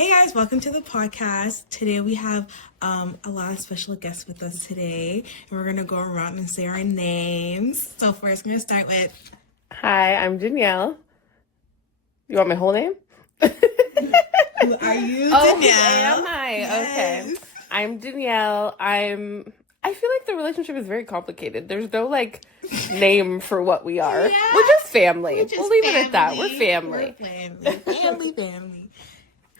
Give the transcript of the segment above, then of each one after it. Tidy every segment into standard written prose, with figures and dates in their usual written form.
Hey guys, welcome to the podcast. Today we have a lot of special guests with us today, and we're gonna go around and say our names. So first, I'm gonna start with. Hi, I'm Danielle. You want my whole name? Who are you, Danielle? Am I? Yes. Okay. I'm Danielle. I feel like the relationship is very complicated. There's no name for what we are. Yeah. We're just family. We'll leave family. it at that. We're family. Family.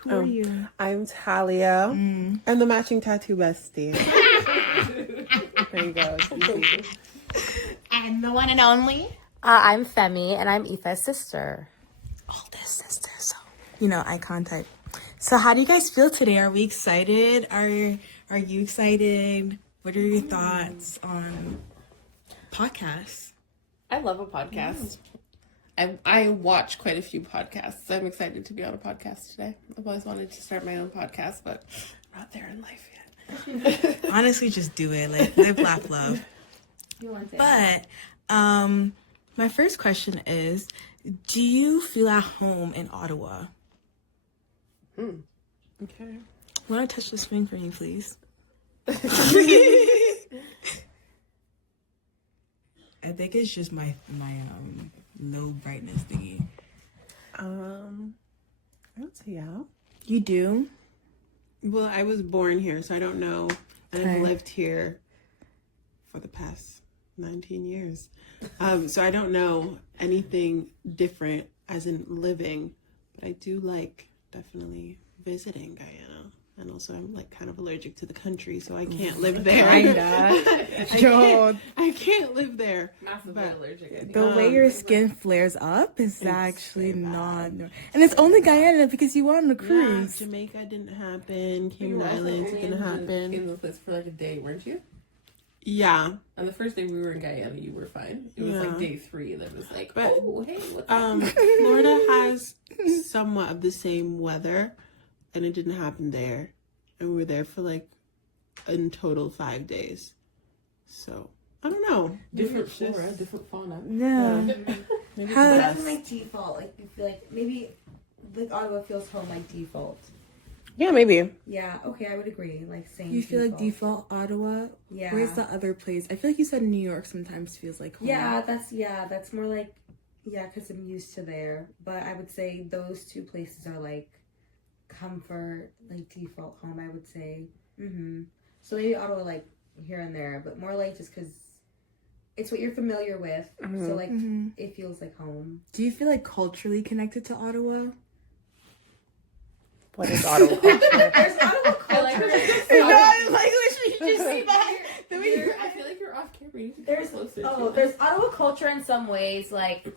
Who are you? I'm Talia. I'm the matching tattoo bestie. There you go. It's easy. And the one and only. I'm Femi, and I'm Aoife's sister. Oldest sister, so eye contact. So how do you guys feel today? Are we excited? Are you excited? What are your thoughts on podcasts? I love a podcast. I watch quite a few podcasts. I'm excited to be on a podcast today. I've always wanted to start my own podcast, but I'm not there in life yet. Honestly, just do it. Live, laugh, love. But my first question is, do you feel at home in Ottawa? Okay. Want to touch the screen for me, please? I think it's just my low brightness thingy. I would say yeah. You do? Well, I was born here, so I don't know. And I've lived here for the past 19 years. So I don't know anything different as in living, but I do definitely visiting Guyana. And also I'm kind of allergic to the country, so I can't live there. I can't live there. Massively allergic. The way your skin flares up is actually not... And it's only Guyana because you went on a cruise. Yeah, Jamaica didn't happen. Cayman Islands didn't happen. In the place for a day, weren't you? Yeah. On the first day we were in Guyana, you were fine. It was day 3 that was hey, what's that? Florida has somewhat of the same weather, and it didn't happen there. And we were there for in total 5 days. So I don't know. Different flora, different fauna. Yeah. Maybe That's my default. You feel maybe Ottawa feels home default. yeah, maybe. Yeah, okay, I would agree. Same. You feel default Ottawa? Yeah. Where's the other place? I feel like you said New York sometimes feels like home. Yeah, that's more because I'm used to there. But I would say those two places are comfort, default home, I would say. So maybe Ottawa here and there, but more just because it's what you're familiar with. So it feels like home. Do you feel culturally connected to Ottawa? What is Ottawa culture? There's Ottawa culture. I feel like you're off camera. You There's Ottawa culture in some ways. Like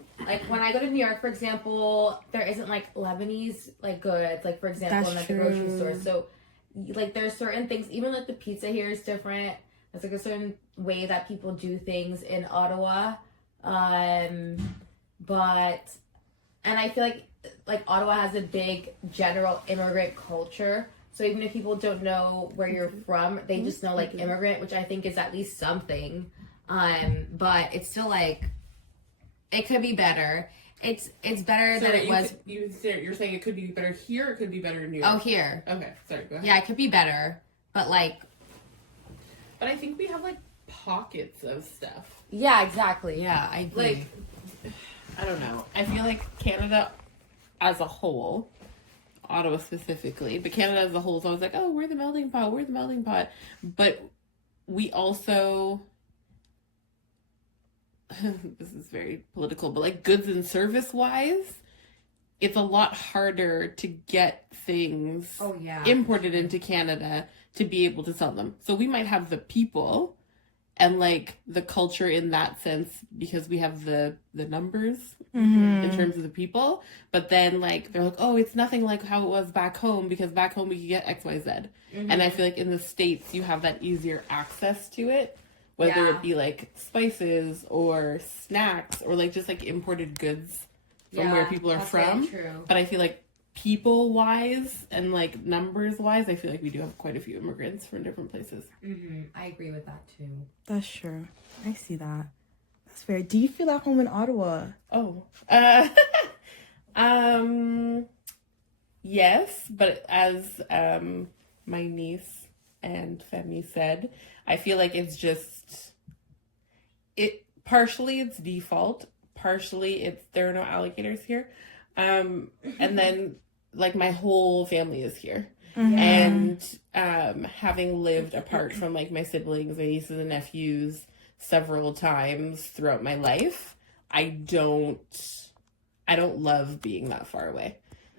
when I go to New York, for example, there isn't Lebanese goods. For example, That's in the grocery true. store. So there's certain things. Even the pizza here is different. There's a certain way that people do things in Ottawa. And I feel like Ottawa has a big general immigrant culture. So even if people don't know where you're from, they just know immigrant, which I think is at least something. But it's still it could be better. It's better than it was. You're saying it could be better here, or it could be better in New York? Oh, here. Okay, sorry, go ahead. Yeah, it could be better. But But I think we have pockets of stuff. yeah, exactly. Yeah, I agree. I don't know. I feel like Canada as a whole, Ottawa specifically, but Canada as a whole is always oh, we're the melting pot. But we also, this is very political, but goods and service wise, it's a lot harder to get things imported into Canada to be able to sell them. So we might have the people and the culture in that sense because we have the numbers in terms of the people, but then they're oh, it's nothing like how it was back home because back home we could get XYZ. And I feel in the States you have that easier access to it, whether it be spices or snacks or just imported goods from where people are from. But I feel people wise and numbers wise, I feel we do have quite a few immigrants from different places. I agree with that too. That's true. I see that. That's fair. Do you feel at home in Ottawa? Oh. yes, but as my niece and Femi said, I feel like it's just partially it's default, partially it's there are no alligators here, and then like my whole family is here. And having lived apart from like my siblings, my nieces and nephews several times throughout my life, I don't love being that far away.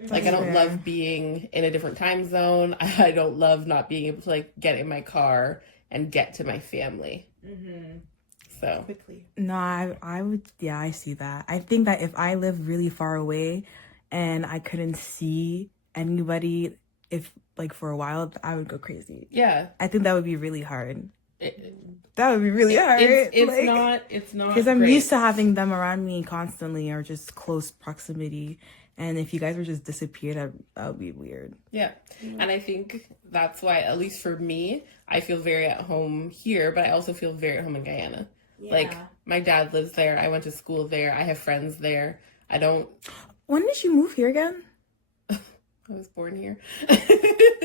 Like, I don't love being in a different time zone. I don't love not being able to like get in my car and get to my family. So Quickly. No, I would, yeah, I see that. I think that if I lived really far away and I couldn't see anybody, if like for a while, I would go crazy. yeah, I think that would be really hard. That would be really hard. It's not because I'm great. used to having them around me constantly or just close proximity. And if you guys would just disappear, that would be weird. Yeah. And I think that's why, at least for me, I feel very at home here, but I also feel very at home in Guyana. Yeah. Like, my dad lives there. I went to school there. I have friends there. I don't... When did you move here again? I was born here.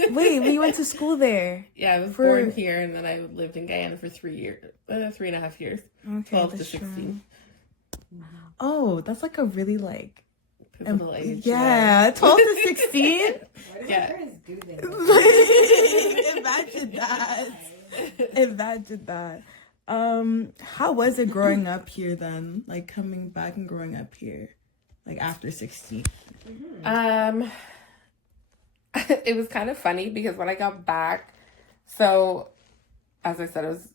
Wait, you went to school there? Yeah, I was born here, and then I lived in Guyana for 3.5 years. Okay, 12 to 16. Oh, that's like a really like... Pivotal age. Yeah, 12 to 16? Why do Yeah. parents do that? Imagine that. Imagine that. How was it growing up here then? Like coming back and growing up here, like after 16. It was kind of funny because when I got back, so as I said, I was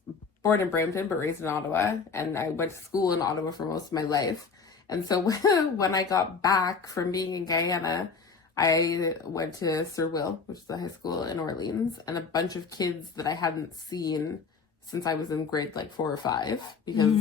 born in Brampton but raised in Ottawa, and I went to school in Ottawa for most of my life. And so when I got back from being in Guyana, I went to Sir Will, which is a high school in Orleans, and a bunch of kids that I hadn't seen since I was in grade like 4 or 5, because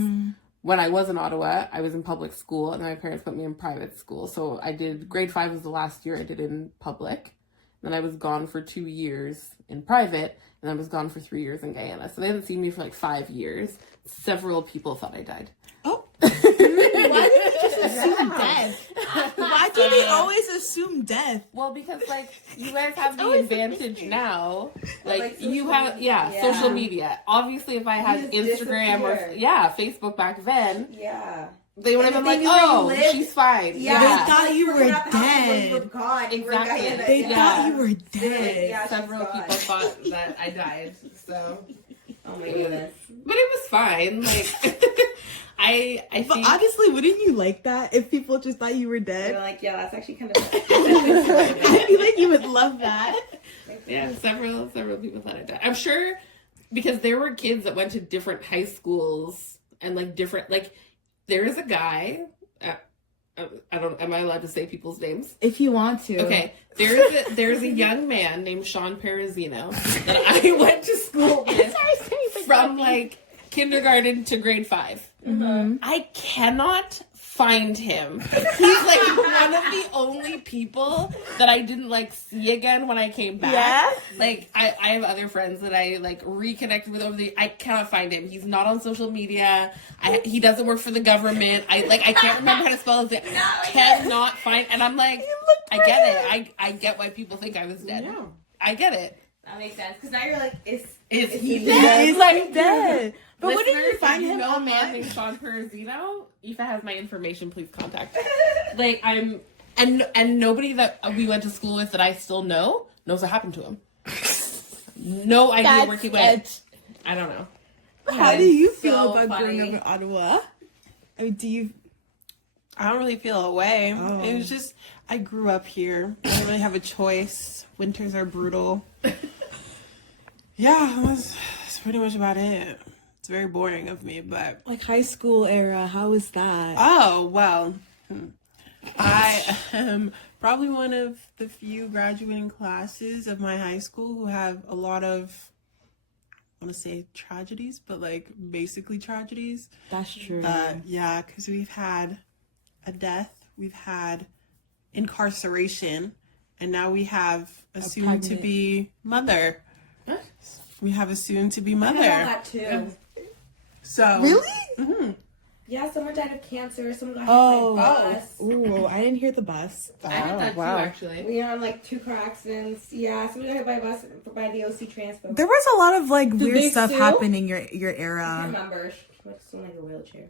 when I was in Ottawa, I was in public school, and then my parents put me in private school. So I did grade 5 was the last year I did in public. Then I was gone for 2 years in private, and I was gone for 3 years in Guyana. So they hadn't seen me for like 5 years. Several people thought I died. Oh. Why did they just assume death? Why do they always assume death? Well, because like you guys have the advantage now. Like social you have, social media. Obviously, if I had You just Instagram or disappeared. Facebook back then, Yeah. they would have been like, And the thing is, "Oh, where you live- she's fine." Yeah. They thought you were Growing up, how dead. you were gone. You were Exactly. Guyana. They Yeah. thought you were dead. Yeah, she's Several gone. people thought that I died. So, Oh my goodness. but it was fine. Like, I But think. honestly, wouldn't you like that if people just thought you were You're dead? like, yeah, that's actually kind of. I feel like you would love that. Yeah, several people thought I died. I'm sure because there were kids that went to different high schools and like different, like there is a guy. I don't. Am I allowed to say people's names? If you want to. Okay, there's a young man named Sean Perazino that I went to school with from like kindergarten to grade 5. I cannot find him. He's like one of the only people that I didn't like see again when I came back. Yeah? Like I have other friends that I like reconnected with over the. I cannot find him. He's not on social media. He doesn't work for the government. I can't remember how to spell his name. Cannot find. And I'm like, I get it. I get why people think I was dead. Yeah. I get it. That makes sense. Because now you're like, is he Yeah, dead? he's like dead. But wouldn't Listeners, you find if him know a man online? named Sean Perazino? Aoife has my information. Please contact. Like and nobody that we went to school with that I still know knows what happened to him. No idea where he went. I don't know. How do you feel so about growing up funny. in Ottawa? I mean, do you? I don't really feel away. Oh. It was just, I grew up here. I didn't really have a choice. Winters are brutal. Yeah, that's pretty much about it. It's very boring of me, but... Like high school era, how was that? Oh, well, I am probably one of the few graduating classes of my high school who have a lot of, I want to say tragedies, but like basically tragedies. That's true. Yeah, because we've had a death, we've had incarceration, and now we have a soon-to-be mother. What? We have a soon-to-be I mother. know that too. So Really? Mhm. Yeah, someone died of cancer. Someone got hit Oh. by a bus. Ooh, I didn't hear the bus. I had that too, actually. We had like 2 car accidents. Yeah, somebody got hit by a bus by the OC transpo. There was a lot of like Did weird they stuff sue? happening your I can't era. remember. She went to like a wheelchair.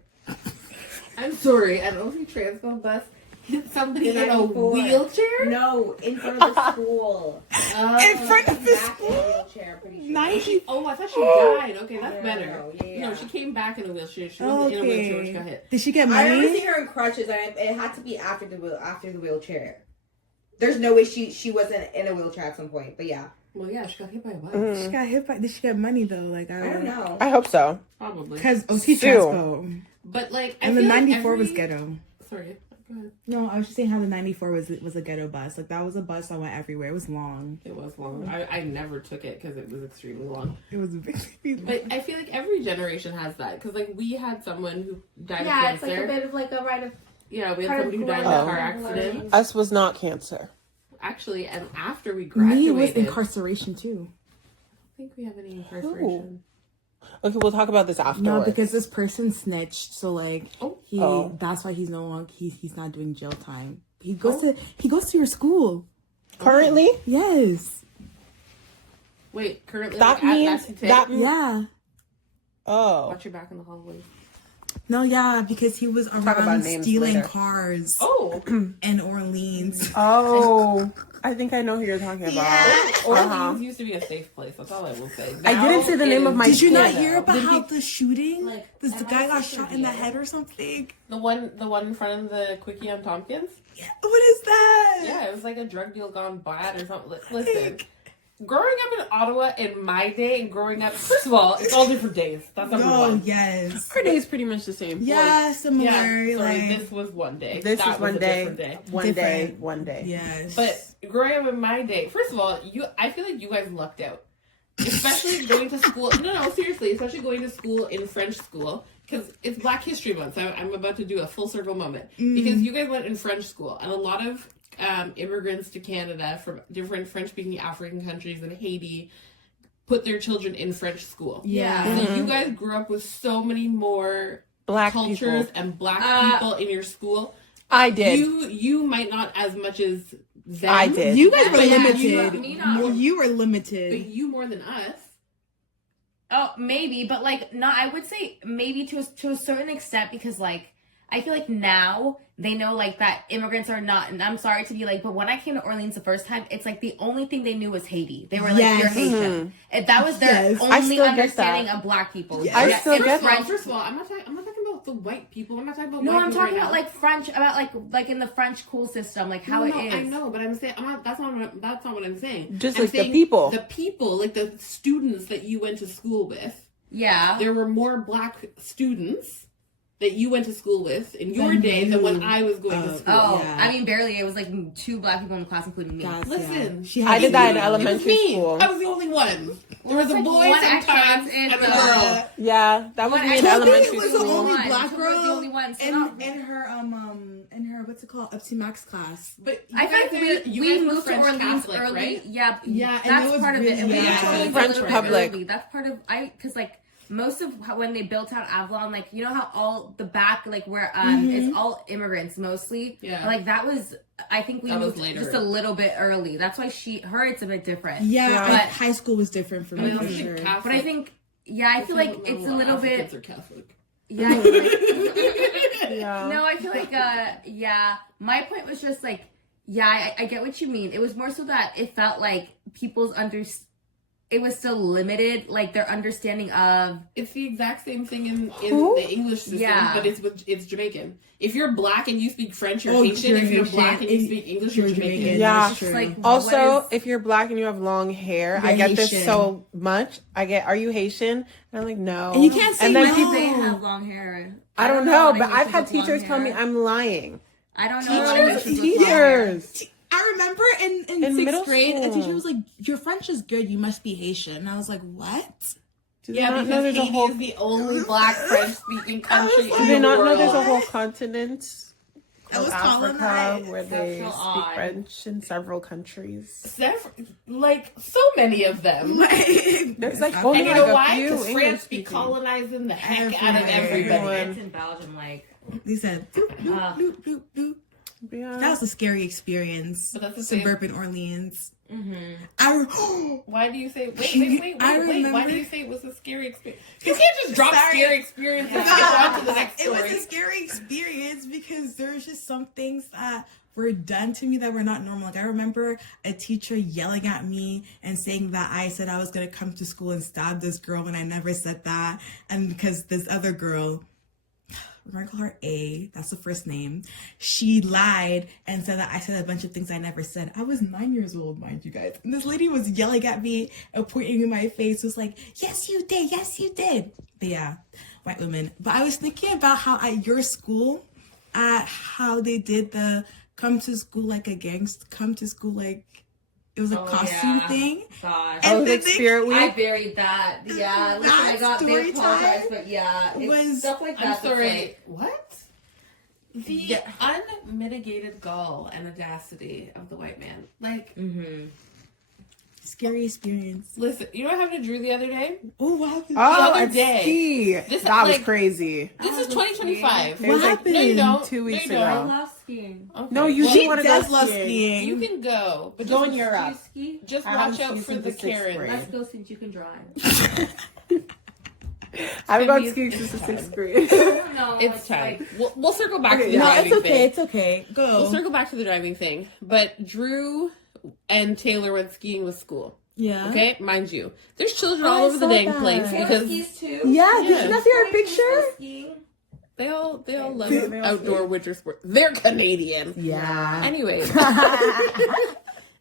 I'm sorry, an OC transpo bus hit somebody in a 94. wheelchair? No, in front of the school. In front of the Back in a school? wheelchair, pretty sure. 90. Oh, I thought she died. Okay, that's No, better. yeah. No, she came back in a wheelchair. She wasn't in a wheelchair when she got hit. Did she get I remember money? seeing her in crutches, and it had to be after the wheelchair. There's no way she wasn't in a wheelchair at some point, but yeah. Well, yeah, she got hit by a bus. She got hit by. Did she get money though? Like I don't know. I hope so. Probably. Because OT Sue. Transpo. But, like, I And the feel like 94 was ghetto. Sorry. Go ahead. No, I was just saying how the 94 was a ghetto bus. Like that was a bus that went everywhere. It was long. It was long. I never took it because it was extremely long. It was very long. But I feel like every generation has that. Because, like, we had someone who died of Yeah, cancer. it's like a bit of like a rite of. Yeah, we had part of somebody who died in a growing car up and accident. learning. Us was not cancer. Actually, and after we Me graduated... was incarceration too. I think we have any incarceration. Okay, we'll talk about this afterwards. No, because this person snitched. So like he Oh. that's why he's no longer he's not doing jail time. He goes to your school. currently, Yes. Wait, currently... that like, at means Lexington? that. Yeah. Oh, Watch your back in the hallway. No, yeah, because he was about around names stealing later. cars Oh! in Orleans. oh, I think I know who you're talking about. Orleans used to be a safe place. That's all I will say. I didn't say the name of my. Did you not kid. hear about how the shooting? Like, This am I guy got supposed to shot in the be head or something. The one in front of the Quickie on Tompkins? What is that? Yeah, it was like a drug deal gone bad or something. Listen, growing up in Ottawa in my day and growing up, first of all, it's all different days. That's number Oh one. yes. Our day is pretty much the same. Yeah, similar. Yeah, sorry, like this was one day. This That is was one a day, different day. one day, Different. one day. yes. But growing up in my day, first of all, I feel like you guys lucked out. Especially going to school. No, seriously. Especially going to school in French school. Because it's Black History Month. So I'm about to do a full circle moment. Because you guys went in French school. And a lot of immigrants to Canada from different French-speaking African countries and Haiti put their children in French school. yeah. So you guys grew up with so many more Black cultures people. and Black people in your school. I did. You might not as much as them. I did. You guys were But yeah, limited. me not. You were But limited. you more than us. Oh, maybe, but like, not. I would say maybe to a certain extent because like I feel like now they know like that immigrants are not. And I'm sorry to be like, but when I came to Orleans the first time, it's like the only thing they knew was Haiti. They were like, Yes. "You're Haitian." And that was their Yes. I only still get understanding that. of Black people. Yes. I Yeah, still it was get French. First of all, I'm not talking about the white people. I'm not talking about No, white I'm people talking right about now. like French, about like in the French school system, like how No, it is. I know, but I'm saying that's not what I'm saying. Just I'm like the saying people. The people, like the students that you went to school with. Yeah. There were more Black students that you went to school with in your Than day than you. when I was going to school. Oh, Yeah. I mean, barely. It was like 2 Black people in the class, including me. That's- Listen, yeah. She I did that in It was elementary me. school. I was the only one. There was a like boy one extra sometimes in and a the- girl. Yeah, that was What me in I- elementary was the school. only One. Black She was girl the only one, so not- in her what's it called, up to max class. But you I guys feel are- like you we guys were moved to French Orleans Catholic, early. right? Yeah, Yeah, and that's it was part of it. really- And we yeah. moved to Orleans French a little bit Public. early. That's part of because like most of when they built out Avalon, like you know how all the back like where it's all immigrants mostly. Yeah. Like that was I think we That was moved later. just a little bit early. That's why it's a bit different. Yeah, Yeah. but high school was different for I me don't for think sure. Catholic. But I think I feel like it's a little bit. Kids are Catholic. Yeah. I feel like, Yeah. No, I feel like, my point was just like, I get what you mean. It was more so that it felt like people's it was still limited, like their understanding of. It's the exact same thing in Who? the English system, Yeah. but it's Jamaican. If you're Black and you speak French, you're Oh, Haitian. you're If you're Haitian. Black and you If speak English, you're you're Jamaican. Jamaican. Yeah. That's true. It's like, Also, what is- if you're Black and you have long hair, You're I get this Haitian. so much. Are you Haitian? And I'm like, no. And you can't say And then no. people, they have long hair. I don't know, what I but mean I've had with long teachers tell me hair. I'm lying. I don't know. what I mean Teachers, with long hair. teachers. I remember in In middle sixth grade, a school. teacher was like, "Your French is good. You must be Haitian." And I was like, "What?" Do they Yeah, not because know there's a Haiti whole? is the only Black French-speaking country Do in they the not know world. there's a whole continent I was Africa, colonized. where they so speak odd. French in several countries. Like so many of them. There's like And only you like know a why? few Because English France be speaking. colonizing the heck out of Everywhere. everybody. It's in Belgium, like. He said, doop, doop, doop, doop, doop. Yeah. That was a scary experience. But that's the same- Suburban Orleans. Mm-hmm. Why do you say? Wait. I Why remember- do you say it was a scary experience? You can't just drop Sorry. scary experiences and get on to the next It was story. a scary experience because there's just some things that were done to me that were not normal. Like, I remember a teacher yelling at me and saying that I said I was going to come to school and stab this girl when I never said that. And because this other girl, we're going to call her A, that's the first name, she lied and said that I said a bunch of things I never said. I was 9 years old, mind you guys. And this lady was yelling at me and pointing in my face, was like, yes, you did. Yes, you did. But yeah, white women. But I was thinking about how at your school, how they did the come to school like a gangster, come to school like it was a costume thing. Gosh. And Oh, then like Spirit I Week. buried that. Yeah, listen, I That got story they apologize, time but yeah, it's was- stuff like that. I'm that's sorry. like- What? The unmitigated gall and audacity of the white man. Like, Scary experience. listen, you know what happened to Drew the other day? Oh, what happened? Oh, other at day. ski. This- That was like- crazy. This is 2025. It was like happened? No, you don't. 2 weeks No, you I ago. don't. love skiing. Okay. No, you Well, do She want to does go love skiing. skiing. You can go, but Go just in Europe. Do you ski? Just I watch haven't out skied for since the the sixth Karens. grade. Let's go since you can drive. I haven't gone Femi's- skiing it's since the time. 6th grade. No, It's time. We'll circle back to Okay, the No, driving it's okay. thing. It's okay. Go. We'll circle back to the driving thing. But Drew and Taylor went skiing with school. Yeah. Okay, mind you, there's children Oh, all I over the saw dang that. place Taylor because skis too. Yeah. Did Yeah. you not see our picture? Skiing. they all love They all outdoor winter sports. They're Canadian. Yeah.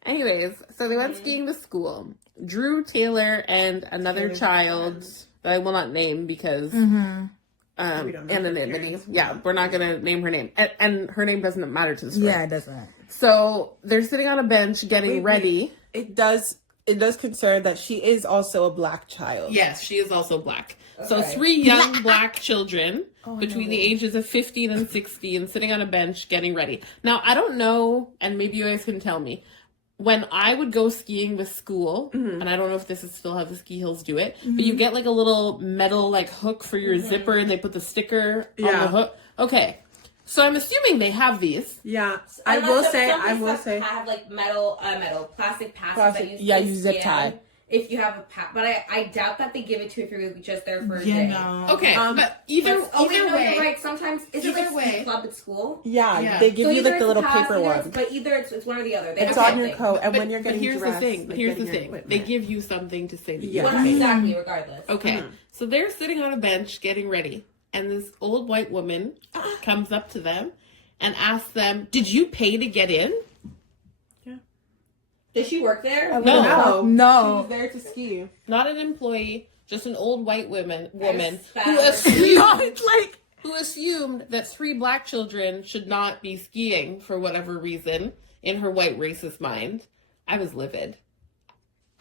Anyways, so they went skiing to school. Drew, Taylor, and another child that I will not name because anonymity. Yeah, we're not gonna name her name, and her name doesn't matter to the story. Yeah, it doesn't. So they're sitting on a bench getting ready. It does concern that she is also a black child. Yes, she is also black. So 3 young black children between the ages of 15 and 16 sitting on a bench getting ready. Now, I don't know, and maybe you guys can tell me, when I would go skiing with school, and I don't know if this is still how the ski hills do it, but you get like a little metal like hook for your zipper and they put the sticker on the hook. Okay. So I'm assuming they have these. Yeah, I will say. have like plastic passes that you you zip tie. if you have a pass, but I doubt that they give it to you if you're just there for a Yeah, day. no. Okay, but either You're way, right. Sometimes is it Either like ski way. club at school? Yeah, they give So you either like the it's little a pass, paper either one. it's- but either it's one or the other. They It's have on your something. coat, and but, when you're but getting here's dressed, the thing. like, Here's the getting your thing. They equipment. give you something to say that you Yeah. got Well, paid. exactly. Regardless. Okay, so they're sitting on a bench getting ready, and this old white woman comes up to them and asks them, "Did you pay to get in?" Does she work there? No. No. She's there to ski. Not an employee, just an old white woman respect who her. assumed who assumed that 3 black children should not be skiing for whatever reason in her white racist mind. I was livid.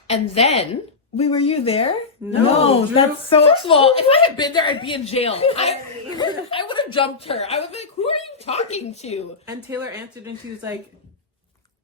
And then, Wait, were you there? No, that's so. first of all, if I had been there, I'd be in jail. I would have jumped her. I was like, "Who are you talking to?" And Taylor answered, and she was like,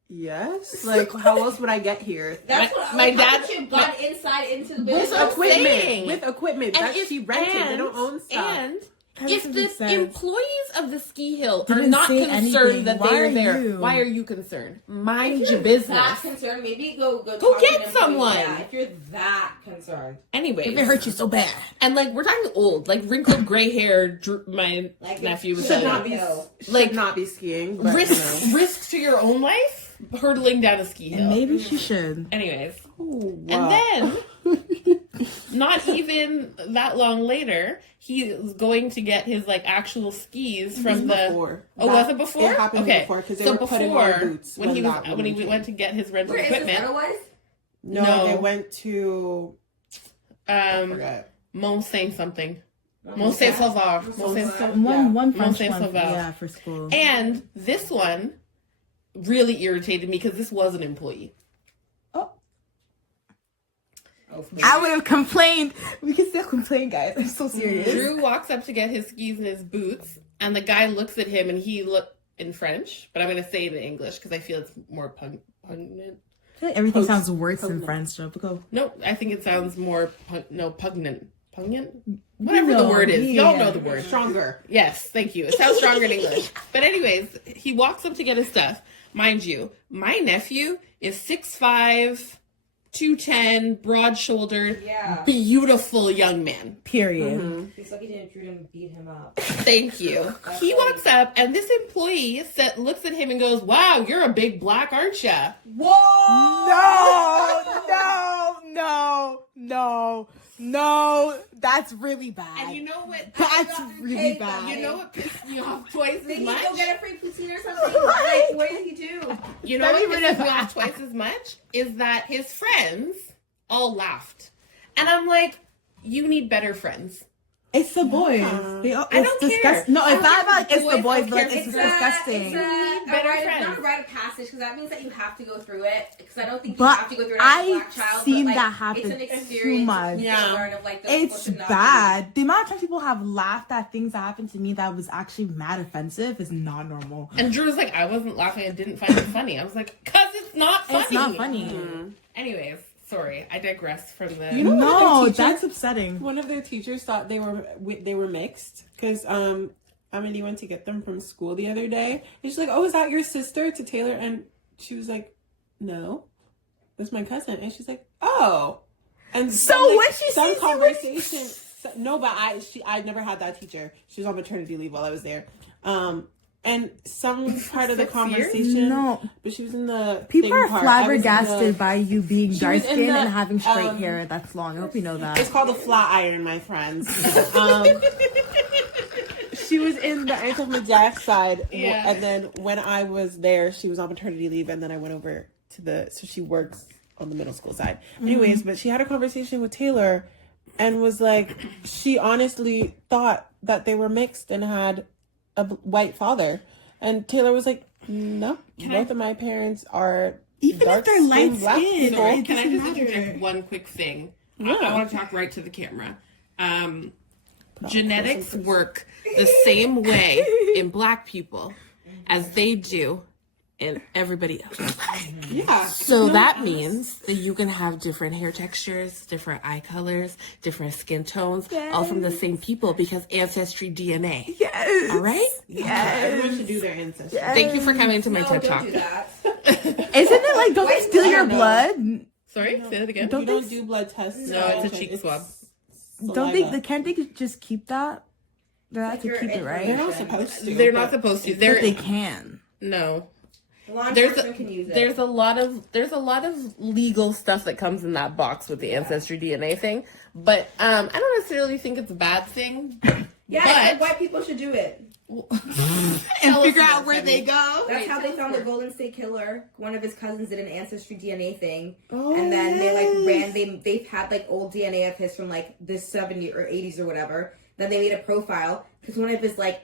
"Yes." Like, how else would I get here? That's My- what my how dad- did you got inside into the With building. I'm saying. With equipment And that if- she rented. They don't own stuff. And That if doesn't the make sense. employees of the ski hill are Didn't not say concerned anything. that Why they are are there, you? why are you concerned? Mind If your you're business. that concerned, maybe go Go talk to get an employee. someone. Yeah, if you're that concerned, Anyways, If it hurt you so bad. and like we're talking old, like wrinkled gray hair. My Like, nephew was Should Yeah. not be No. Like, not be skiing. But, risk to your own life, hurtling down a ski hill. Maybe she should. Anyways, Wow. and then not even that long later, he is going to get his like actual skis from the. Before. Oh, was it before? It happened okay. before because they so were putting on before, boots when he was that when he woman went to get his rental where is this equipment. otherwise? No, they went to. I forgot. Mont Saint something. Mont Saint Sauveur. Mont Saint One Mont French Saint one. Sauveur. Yeah, for school. And this one really irritated me because this was an employee. I would have complained. We can still complain, guys. I'm so serious. Drew walks up to get his skis and his boots, and the guy looks at him, and he in French, but I'm going to say it in English because I feel it's more pungent. I feel like everything sounds worse in French, so go. No, I think it sounds more pungent. Pungent? Whatever the word is. Y'all know the word. Stronger. Yes, thank you. It sounds stronger in English. But anyways, he walks up to get his stuff. Mind you, my nephew is 6'5", 210, broad-shouldered, beautiful young man. Period. He's lucky didn't Drew and beat him up. Thank you. He walks up, and this employee looks at him and goes, "Wow, you're a big black, aren't you?" No, that's really bad. And you know what? That's really bad. You know what pissed me off twice Did as he much? go get a free poutine or something? Like, what did he do? You know what pissed me off twice as much? Is that his friends all laughed. And I'm like, you need better friends. It's the boys. I don't care. No, it's not about it's the boys, don't but care. it's disgusting. It's Better not friends. a rite of passage because that means that you have to go through it. Because I don't think you But have to go through it as a black I've child. seen but, like, that happen it's an too experience much. you learn of, like, those It's supposed to not bad. The amount of times people have laughed at things that happened to me that was actually mad offensive is not normal. And Drew was like, I wasn't laughing and didn't find it funny. I was like, cause it's not funny. It's not funny. Anyways, sorry, I digress from the... You know what No, other teacher- that's upsetting. One of their teachers thought they were mixed because Amelie went to get them from school the other day. And she's like, "Oh, is that your sister?" to Taylor, and she was like, "No, that's my cousin." And she's like, "Oh." And So some, what she some says- conversation. No, but I never had that teacher. She was on maternity leave while I was there. And some part of the 6 years? conversation. No. But she was in the People thing are part. I was in flabbergasted the- by you being She dark was in skinned the, and having straight hair that's long. I hope you know that. It's called a flat iron, my friends. She was in the intermediate side, Yeah. and then when I was there, she was on maternity leave, and then I went over to so she works on the middle school side. Anyways, but she had a conversation with Taylor, and was like, she honestly thought that they were mixed and had a white father, and Taylor was like, "No, both of my parents are Even if dark they're skinned light black skinned, people." right? Can I doesn't just interject matter. one quick thing? Yeah. I want to talk right to the camera. Genetics work the same way in black people as they do in everybody else. Yeah. So that means that you can have different hair textures, different eye colors, different skin tones, all from the same people because ancestry DNA. Yes. All right? Everyone should do their ancestry. Thank you for coming to my No, TED don't Talk. do that. Isn't it like, don't they steal your blood? Sorry, say that again. We don't do blood tests. No, it's a cheek swab. Don't they, can't they just keep that? They have to keep it, They're right? not supposed to. They're not supposed to. But They're they can. no. Law There's enforcement can use it. there's a lot of legal stuff that comes in that box with the ancestry DNA thing, but I don't necessarily think it's a bad thing. yeah, but- I think white people should do it. And figure out where they go. That's how they found the Golden State Killer. One of his cousins did an ancestry DNA thing, and then they like ran. They've had like old DNA of his from like the 70s or 80s or whatever. Then they made a profile because one of his like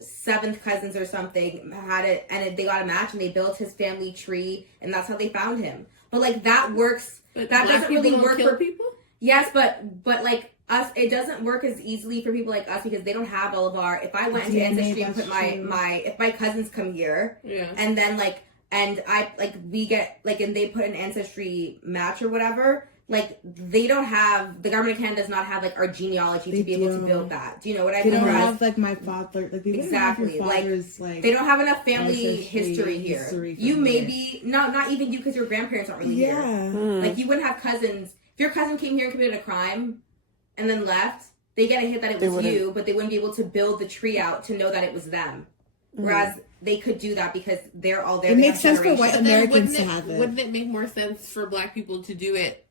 seventh cousins or something had it, and they got a match, and they built his family tree, and that's how they found him. But like that works. But that black doesn't really people don't work kill for people. Yes, but like us, it doesn't work as easily for people like us because they don't have all of our. If I went into DNA, ancestry and that's put true. my if my cousins come here, Yeah. and then like and I like we get like and they put an ancestry match or whatever. Like they don't have the government of Canada does not have like our genealogy to be able to build that. Do you know what I They mean? don't Whereas have like my father. Like they don't Exactly, have your father's like. they don't have enough family ancestry history here. history from You here. maybe not even you because your grandparents aren't really here. Yeah. Like you wouldn't have cousins. If your cousin came here and committed a crime and then left, they get a hit that it was you, but they wouldn't be able to build the tree out to know that it was them. Whereas they could do that because they're all there. It They makes have sense for white generations. Then Americans to have it. Wouldn't it make more sense for black people to do it?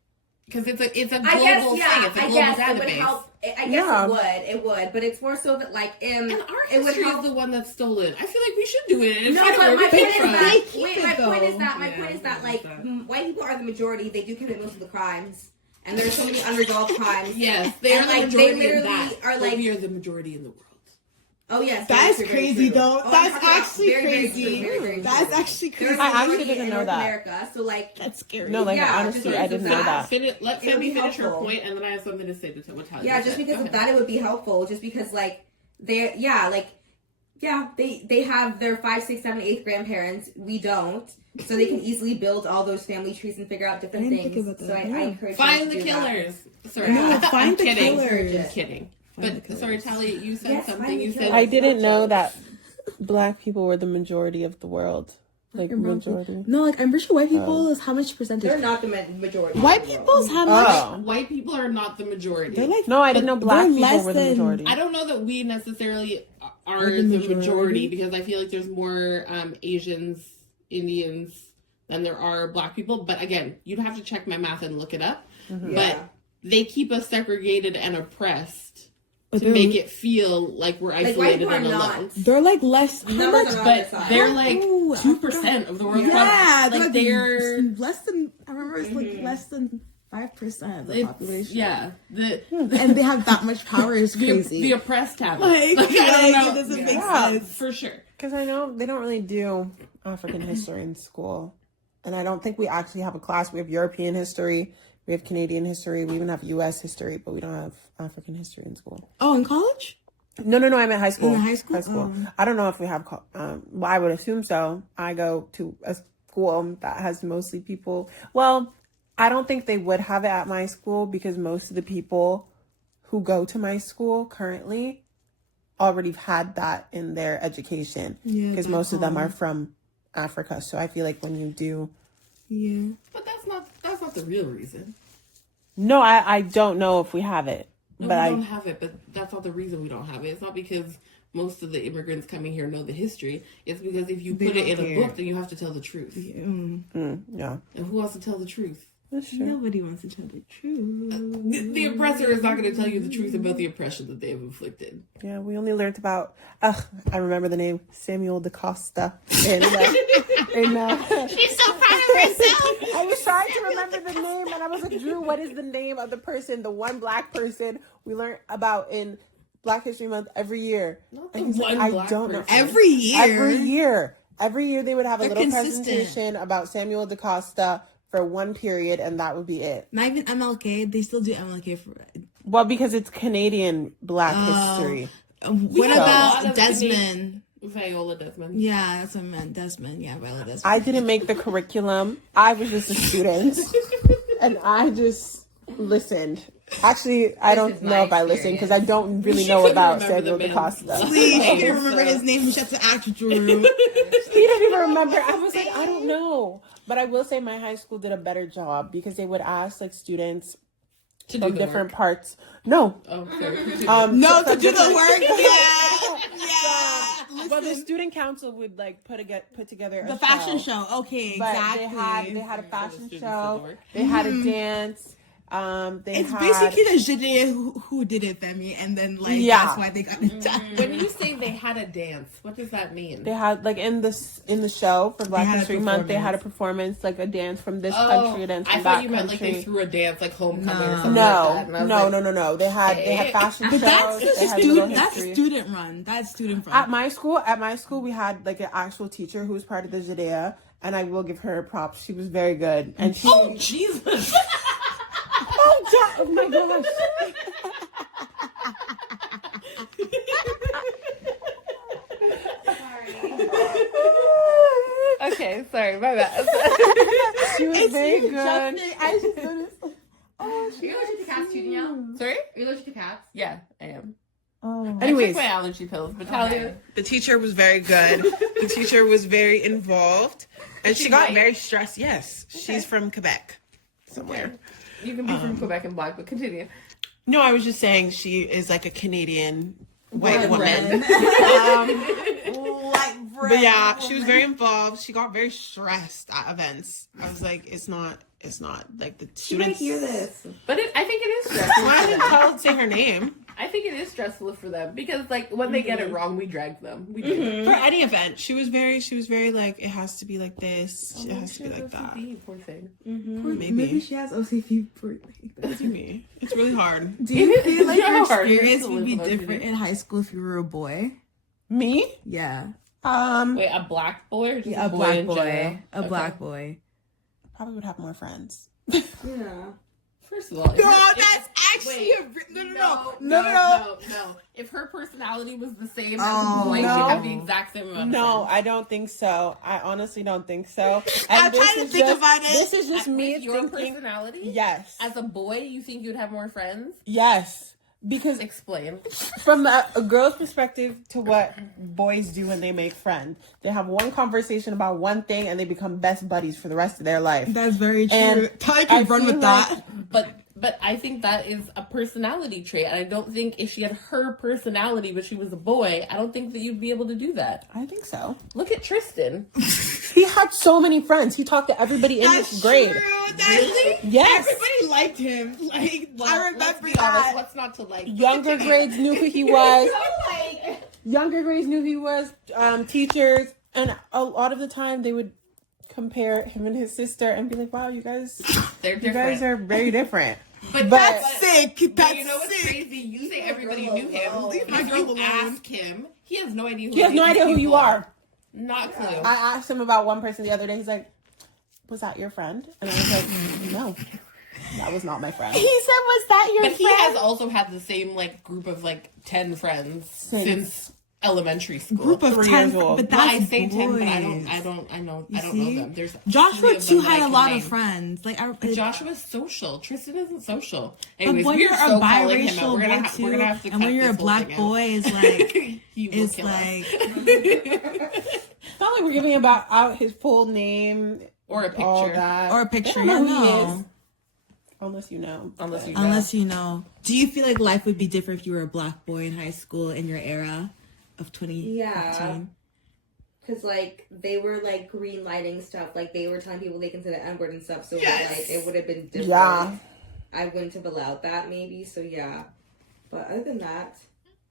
Because it's a global I guess, thing. yeah, It's a I global guess database. it would help. I guess Yeah. it would, but it's more so that like And our it would history help. is the one that's stolen. I feel like we should do it. And No, find out but where my we point came is from. that They keep wait, it, my point is though. that Yeah, point is that I like get that. white people are the majority. They do commit most of the crimes, and there's so many unresolved crimes. Yes, they And, are like, the they majority in literally that. are, but like- we are the majority in the world. Oh yes, That's very crazy, true. though. Oh, That's I'm talking about actually very, very crazy. true, very, very That's true. actually There's crazy. I a actually majority didn't in know North that. America, so like That's scary. No, like Yeah, honestly, just I didn't know that. Let It would Femi be finish her helpful. point, and then I have something to say to what Talia yeah, just said. because Go of ahead. that, it would be helpful. Just because like like Yeah, they have their 5, 6, 7, 8 grandparents. We don't, so they can easily build all those family trees and figure out different things. So I encourage find them the to do that. killers. Sorry, No, find I'm the kidding. killers. I'm kidding. But sorry, Talia, you said Yes, something. find the You said killers. I didn't know that Black people were the majority of the world. Like majority. No, like I'm pretty sure white people is how much percentage? They're not the majority. White people's how much? white people are not the majority. They're like No, I didn't know Black they're people less were the than- majority. I don't know that we necessarily are the the majority. majority because I feel like there's more Asians, Indians than there are Black people. But again, you'd have to check my math and look it up. Mm-hmm. But they keep us segregated and oppressed But to make it feel like we're Like, white isolated people are and not. alone. They're like less. How Numbers much? are on But their side. they're like Ooh, I 2% of the world's Yeah, population. Like they're less than. I remember it's like less than 5% of the population. yeah. And they have that much power is crazy. The oppressed have it. Like, I don't know. it doesn't make Yeah. sense. For sure. Because I know they don't really do African history in school. And I don't think we actually have a class. We have European history, we have Canadian history, we even have U.S. history, but we don't have African history in school. Oh, in college? No, I meant high school. In high school? I don't know if we have, well, I would assume so. I go to a school that has mostly people. Well, I don't think they would have it at my school because most of the people who go to my school currently already had that in their education because most of them are from Africa. So I feel like when you do, But that's not the real reason. no, I don't know if we have it, No, but we don't have it, but that's not the reason we don't have it. It's not because most of the immigrants coming here know the history. It's because if you put it in a book, then you have to tell the truth. yeah, And who wants to tell the truth? that's true. Nobody wants to tell the truth. The oppressor is not going to tell you the truth about the oppression that they have inflicted. Yeah, we only learned about. I remember the name Samuel da Costa. In She's so proud of herself. I was trying to remember the name, and I was like, Drew, what is the name of the person, the one Black person we learn about in Black History Month every year? Not And the he's like, one I Black don't know. person. Every year they would have a They're little consistent. presentation about Samuel da Costa for one period, and that would be it. Not even MLK. They still do MLK for. Well, because it's Canadian Black history. What have a lot about of Desmond? Viola Desmond. Yeah, that's what I meant. Desmond. Yeah, Viola Desmond. I didn't make the curriculum. I was just a student, and I just listened. Actually, I don't is know my if I listened because I don't really know couldn't about remember Samuel the da man's Costa. Please, she can't remember his name. He shut the act, Drew. He didn't even remember. I was like, I don't know. But I will say my high school did a better job because they would ask like students To from do the different work. parts. No. Oh, sorry. No, from to do the different- work. Yeah. Well, the student council would like put together The fashion show. Okay, But exactly. they had a fashion students did the show. work. They had a dance. They It's had basically the Jide who did it, Femi, and then like Yeah. that's why they got it done. When you say they had a dance, what does that mean? They had like in the show for Black had a History Month, they had a performance, like a dance from this country, a dance from I that thought you meant like country. they threw a dance like homecoming or something like that. And I was No. They had fashion But shows. that's They just had little student. That's history. student run. That's student run. At my school, we had like an actual teacher who was part of the Judea, and I will give her props. She was very good, and she. Oh Jesus! Oh my gosh! Okay, sorry, my bad. She was very good. I just noticed. Are you allergic to cats too, Danielle? Sorry? Are you allergic to cats? Yeah, I am. Oh. I Anyways, took my allergy pills, but Talia. The teacher was very good. The teacher was very involved. And she got white? very stressed. Yes. She's from Quebec. Somewhere. You can be from Quebec and Black, but continue. No, I was just saying she is like a Canadian white woman. But yeah, she was very involved. She got very stressed at events. I was like, it's not like the students. Hear this. But I think it is stressful. Why for didn't them. say her name? I think it is stressful for them because, like, when they get it wrong, we drag them. We do. For any event, she was very like, it has to be like this. It has to be like that. Poor thing. Maybe she has OCD. Maybe it's really hard. Do you feel like Yeah, your hard. experience It's a would be little different OCD. in high school if you were a boy? Me? Yeah. Wait, a black boy or just Yeah, a a boy black in boy. general? A black boy. Probably would have more friends. Yeah. First of all, No, that's actually no. If her personality was the same as Oh, the boy, no. she'd have the exact same amount of No, friends. I don't think so. I honestly don't think so. I'm And this trying to is think just- about it. This is just me With your thinking. personality? Yes. As a boy, you think you'd have more friends? Yes. Because Explain. from a girl's perspective to what boys do when they make friends, they have one conversation about one thing and they become best buddies for the rest of their life. That's very true. And Talia can run feel with like- that. But I think that is a personality trait. And I don't think if she had her personality, but she was a boy, I don't think that you'd be able to do that. I think so. Look at Tristan. He had so many friends. He talked to everybody in his grade. Really? Yes. Everybody liked him. Like, I Let's remember be honest. that. What's not to like? Younger grades knew who he was. Younger grades knew who he was. Teachers, and a lot of the time they would compare him and his sister and be like, "Wow, you guys They're different. are very different." But That's sick. But That's you know what's sick. crazy? You say everybody knew him. Leave my If girl you alone. ask him, he has no idea who He has no idea who you are. Not clue. I asked him about one person the other day. He's like, "Was that your friend?" And I was like, "No, that was not my friend." He said, "Was that your But he friend?" has also had the same like group of like 10 friends since elementary school. Group of 3 10, years old. but Well, that's I say 10, but I boys. don't know see? them. There's Joshua 3 of too them that I had a can lot name. of friends. Like, But Joshua's social. Tristan isn't social. but Anyways, when we're you're so a calling him out. biracial We're boy gonna too, have to and when cut you're a this whole black thing boy, out. it's like He will it's kill us. like It's not like we're giving out his full name Or a all picture. that. or a picture. They don't know Yeah, who he no. is. Unless you know. Unless you know. Unless you know. Do you feel like life would be different if you were a black boy in high school in your era of 2015? Yeah. Because, like, they were, like, green lighting stuff. Like, they were telling people they can say the N-word and stuff. So, like, it would have been different. Yeah. I wouldn't have allowed that, maybe. So, yeah. But other than that...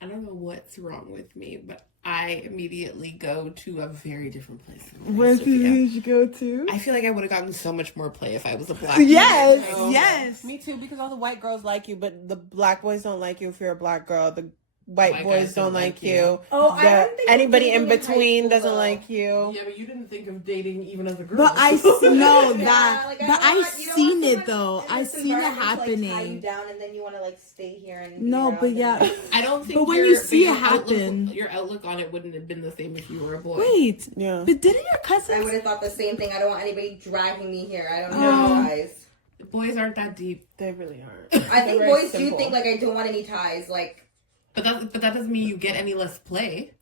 I don't know what's wrong with me, but I immediately go to a very different place. Where did you go to? I feel like I would have gotten so much more play if I was a black Yes, girl. yes. Me too, because all the white girls like you, but the black boys don't like you if you're a black girl. The white boys guys don't like you. Oh, I don't think anybody dating in in high between school, doesn't though. like you. Yeah, but you didn't think of dating even as a girl. But I know Yeah, that. like, But I I've seen it though. in I've this seen it environment to, like, tie you happening. down and then you want to, like, stay here and... be No, around but and- yeah. I don't think. But when your- you see your it happen- your outlook on it wouldn't have been the same if you were a boy. Wait, Yeah. but didn't your I would cousins? have thought the same thing. I don't want anybody dragging me here. I don't Oh. know ties. Boys aren't that deep, They really aren't. I think Very boys simple. do think, like, I don't want any ties. Like, but that doesn't mean you get any less play.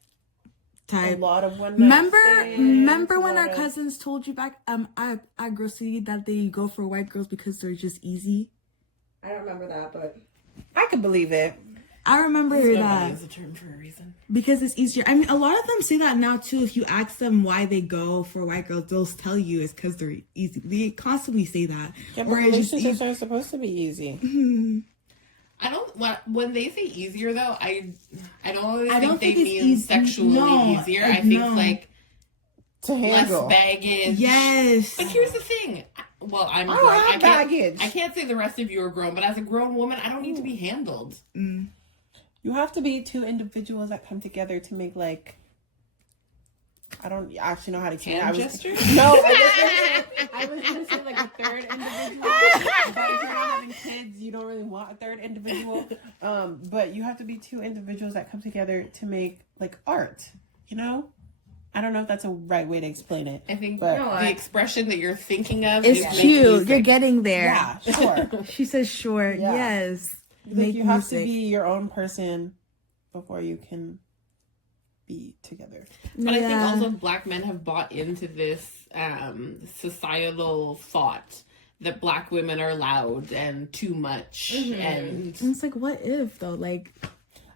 A Type. lot of one. Remember when our cousins told you back at Girl City that they go for white girls because they're just easy? I don't remember that, but... I could believe it. I remember Nobody that is a term for a reason. because it's easier. I mean, a lot of them say that now too. If you ask them why they go for white girls, they'll tell you it's because they're easy. They constantly say that. Yeah, but Or it's just relationships are supposed to be easy. I don't. When they say easier though, I don't always I think don't they think it's mean easy. sexually No, easier. I think no. like To less handle. baggage. Yes. But here's the thing. Well, I'm I grown. don't have I baggage. can't say the rest of you are grown, but as a grown woman, I don't need to be handled. You have to be 2 individuals that come together to make like. I don't actually know how to explain it. Hand gesture? No, I was gonna say like a third individual. But if you're not having kids, you don't really want a third individual. But you have to be 2 individuals that come together to make like art. You know, I don't know if that's a right way to explain it. I think But- the expression that you're thinking of It's is cute. music. You're getting there. Yeah, sure. She says sure. Yeah. Yes. Like, you have to music. be your own person before you can be together. But I think Yeah. also black men have bought into this societal thought that black women are loud and too much. And And it's like, what if though? Like,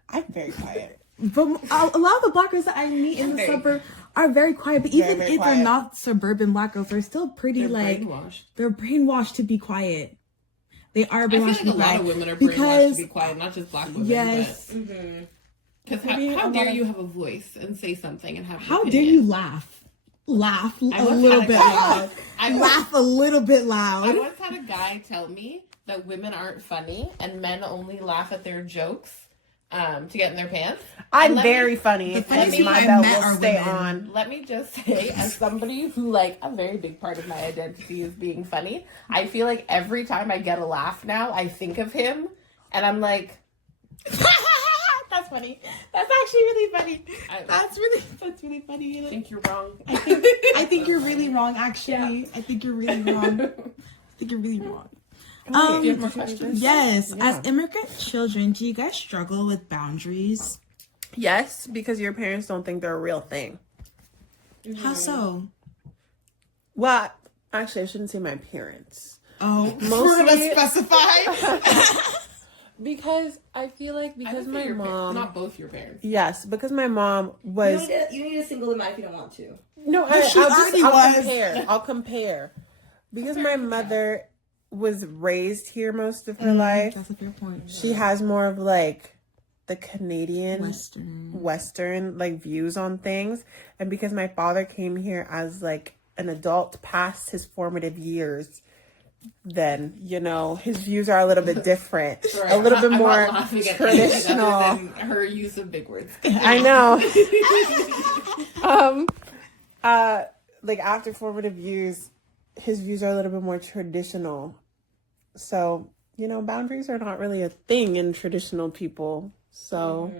I'm very quiet. but a lot of the black girls that I meet in the Very- suburb are very quiet. But Very, even very if quiet. they're not suburban black girls, they're still pretty they're like brainwashed. they're brainwashed to be quiet. They are I feel brainwashed like to a be lot quiet of women are brainwashed because to be quiet, not just black women. yes. Because Maybe how a dare lot of- you have a voice and say something and have an How dare opinion? you laugh? Laugh a once little had a bit guy- loud. I once- Laugh a little bit I loud. once had a guy tell me that women aren't funny and men only laugh at their jokes to get in their pants. I'm very funny. The funniest and people my I belt met will are stay women. on. Let me just say, as somebody who, like, a very big part of my identity is being funny, I feel like every time I get a laugh now, I think of him, and I'm like, That's funny. That's actually really funny. That's really funny. I think you're wrong. I think you're really wrong, actually. I think you're really wrong. I think you're really wrong. Do you have more questions? Yes. As immigrant children, do you guys struggle with boundaries? Yes, because your parents don't think they're a real thing. How so? Well, actually, I shouldn't say my parents. Oh, Mostly- we're gonna specify. Because I feel like I because would my say your mom, not both your parents. yes, because my mom was You need to single them out if you don't want to. no, she already was. I'll compare because my mother was raised here most of her life. That's a fair point. She has more of like the Canadian Western. like views on things, and because my father came here as like an adult past his formative years, then his views are a little bit different. Sorry, a little I'm bit not more laughing at traditional. anything other than her use of big words. I know. Like after formative years, his views are a little bit more traditional. So, boundaries are not really a thing in traditional people. So,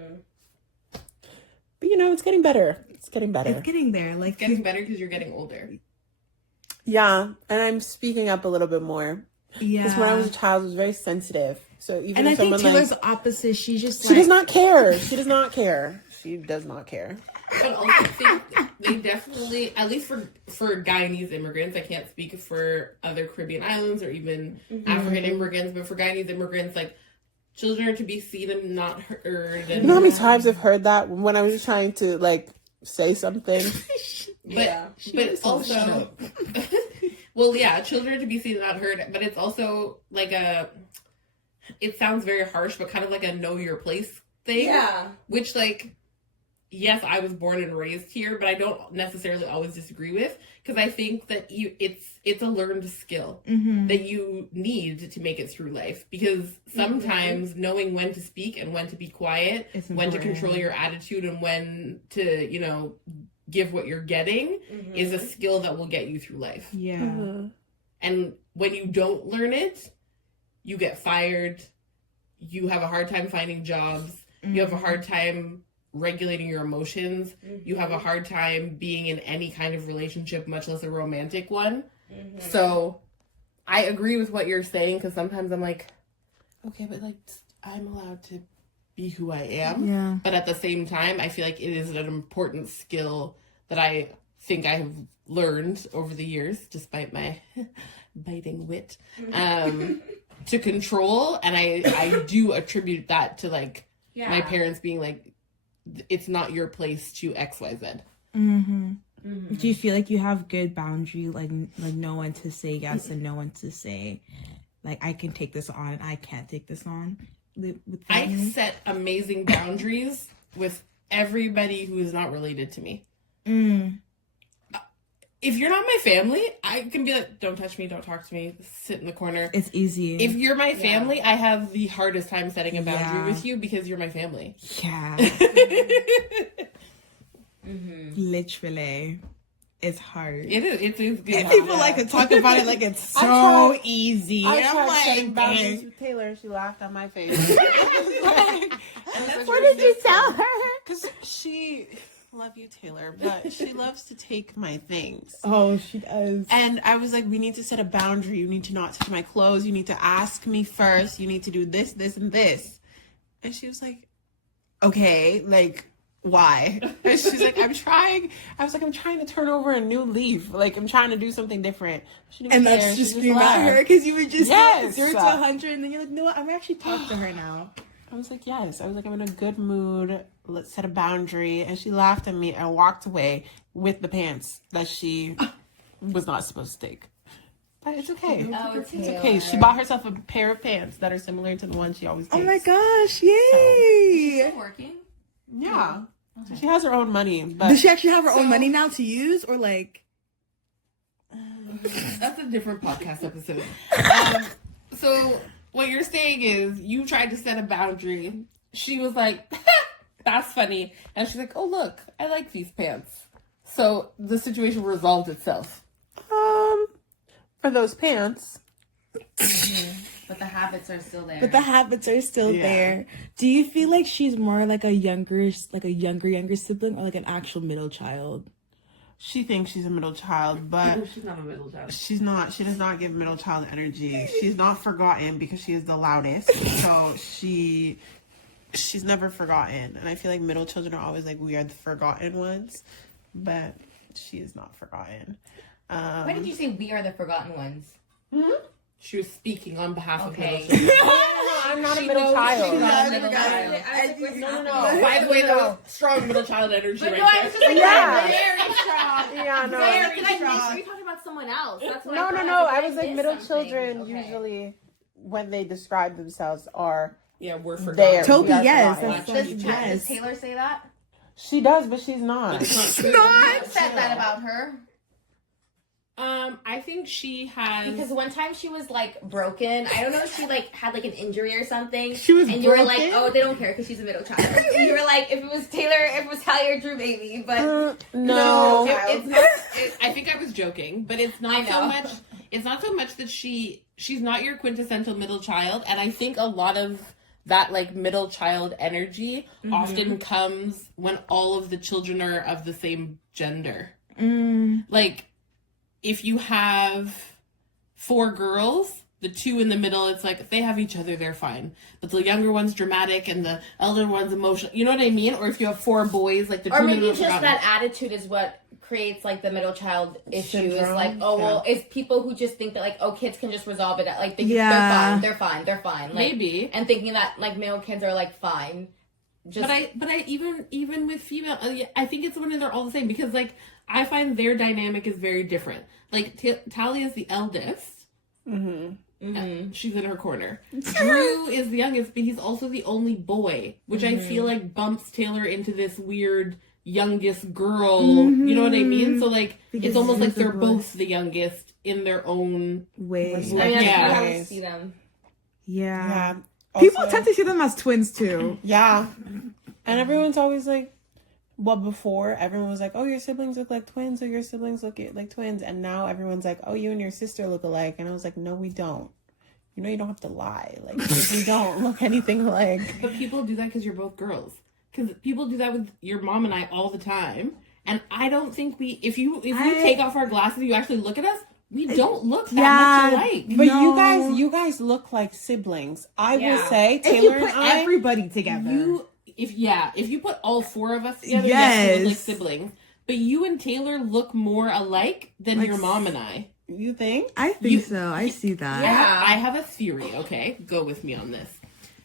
but it's getting better. It's getting better. It's getting there. Like, It's getting better because you're getting older. Yeah, and I'm speaking up a little bit more. yeah. Because when I was a child, I was very sensitive. So even And I if think someone Taylor's like, the opposite. She's just she does not care. She does not care. She does not care. But also, I think they definitely, at least for Guyanese immigrants, I can't speak for other Caribbean islands or even African immigrants, but for Guyanese immigrants, like, children are to be seen and not heard. And, You know how many times I've heard that when I was trying to like say something? but also, well, yeah, children are to be seen and not heard, but it's also like it sounds very harsh, but kind of like a know your place thing. Yeah. Which, like, yes, I was born and raised here, but I don't necessarily always disagree with, because I think that it's a learned skill that you need to make it through life, because sometimes knowing when to speak and when to be quiet, when to control your attitude and when to, give what you're getting is a skill that will get you through life. Yeah. And when you don't learn it, you get fired, you have a hard time finding jobs, you have a hard time regulating your emotions, you have a hard time being in any kind of relationship, much less a romantic one. So I agree with what you're saying, because sometimes I'm like, okay, but like, I'm allowed to be who I am. Yeah. But at the same time, I feel like it is an important skill that I think I have learned over the years, despite my biting wit, to control. And I do attribute that to like my parents being like, it's not your place to XYZ. Do you feel like you have good boundary, like know when to say yes and know when to say, like, I can take this on and I can't take this on? With I family? set amazing boundaries with everybody who is not related to me. If you're not my family, I can be like, don't touch me, don't talk to me, sit in the corner. It's easy. If you're my family, I have the hardest time setting a boundary with you because you're my family. Yeah. Literally. It's hard. It is. It's good. And people like to talk about it like it's so tried- easy. I And I'm tried setting boundaries like, with Taylor, and she laughed on my face. what did you tell her? Because she, love you, Taylor, but she loves to take my things. Oh, she does. And I was like, we need to set a boundary. You need to not touch my clothes. You need to ask me first. You need to do this, this, and this. And she was like, okay, like, why? And she's like, I'm trying. I was like, I'm trying to turn over a new leaf. Like, I'm trying to do something different. She didn't And care. that's She just scream at laughed. her because you were just Yes. 0 to 100, and then you're like, no, I'm actually talking to her now. I was like, yes. I was like, I'm in a good mood. Let's set a boundary. And she laughed at me and walked away with the pants that she was not supposed to take. But it's okay. Oh, It's okay. She bought herself a pair of pants that are similar to the one she always takes. Oh my gosh, yay! Still working? Yeah. So she has her own money. But Does she actually have her own money now to use, or like? That's a different podcast episode. So what you're saying is you tried to set a boundary she was like, that's funny. And she's like, oh, look, I like these pants. So the situation resolved itself. For those pants. But the habits are still there. But the habits are still there. Do you feel like she's more like a younger sibling, or like an actual middle child? She thinks she's a middle child, but She's not a middle child. she's not. She does not give middle child energy. She's not forgotten because she is the loudest. So she's never forgotten. And I feel like middle children are always like, we are the forgotten ones, but she is not forgotten. Why did you say we are the forgotten ones? She was speaking on behalf of Okay. middle children. I'm not a middle child. Not a middle child. No. By the way, that was strong middle child energy But right no, I there. was just like, Yeah. very strong. Yeah, no. Very strong. You're talking about someone else. That's what No. I was like, middle something. children Okay. usually, when they describe themselves, are Yeah, we're there. forgotten. Toby, We are yes, forgotten. that's Watch like, each Does yes. Taylor say that? She does, but she's not. It's not true. You said that about her. I think she has. Because one time she was like broken. I don't know if she like had like an injury or something. She was and you were like, broken? oh, they don't care because she's a middle child. And you were like, if it was Talia or Drew, maybe. But No. It's not, I think I was joking, but it's not I so know. much. It's not so much that she's not your quintessential middle child, and I think a lot of that like middle child energy often comes when all of the children are of the same gender. Like, if you have 4 girls, the 2 in the middle, it's like, if they have each other, they're fine. But the younger one's dramatic and the elder one's emotional. You know what I mean? Or if you have 4 boys, like the 2 or in the maybe middle. just forgotten. that attitude is what creates like the middle child issue. Is Syndrome, like, oh well, it's people who just think that like, oh, kids can just resolve it. Like they're fine. Like, Maybe. and thinking that like male kids are like fine. Just But I even with female, I think it's when they're all the same, because like I find their dynamic is very different. Like Talia is the eldest. She's in her corner. Drew is the youngest, but he's also the only boy, which I feel like bumps Taylor into this weird youngest girl. You know what I mean? So like Because it's almost he's like the they're boy. both the youngest in their own Way. I mean, Yeah. that's how I see them. Yeah. Yeah. People Also- tend to see them as twins too. Yeah. And everyone's always like, well, before everyone was like, oh, your siblings look like twins, or your siblings look like twins. And now everyone's like, oh, you and your sister look alike. And I was like, no, we don't. You know, you don't have to lie. Like, we don't look anything alike. But people do that because you're both girls. Because people do that with your mom and I all the time. And I don't think if we take off our glasses and you actually look at us, we don't look that much alike. But No. you guys look like siblings. I will Yeah. say, If you Taylor put and I, everybody together. If you put all 4 of us together, yes, we look like Yes. siblings. But you and Taylor look more alike than Like your mom and I. you think? I think so. I see that. Yeah. I have a theory, okay? Go with me on this.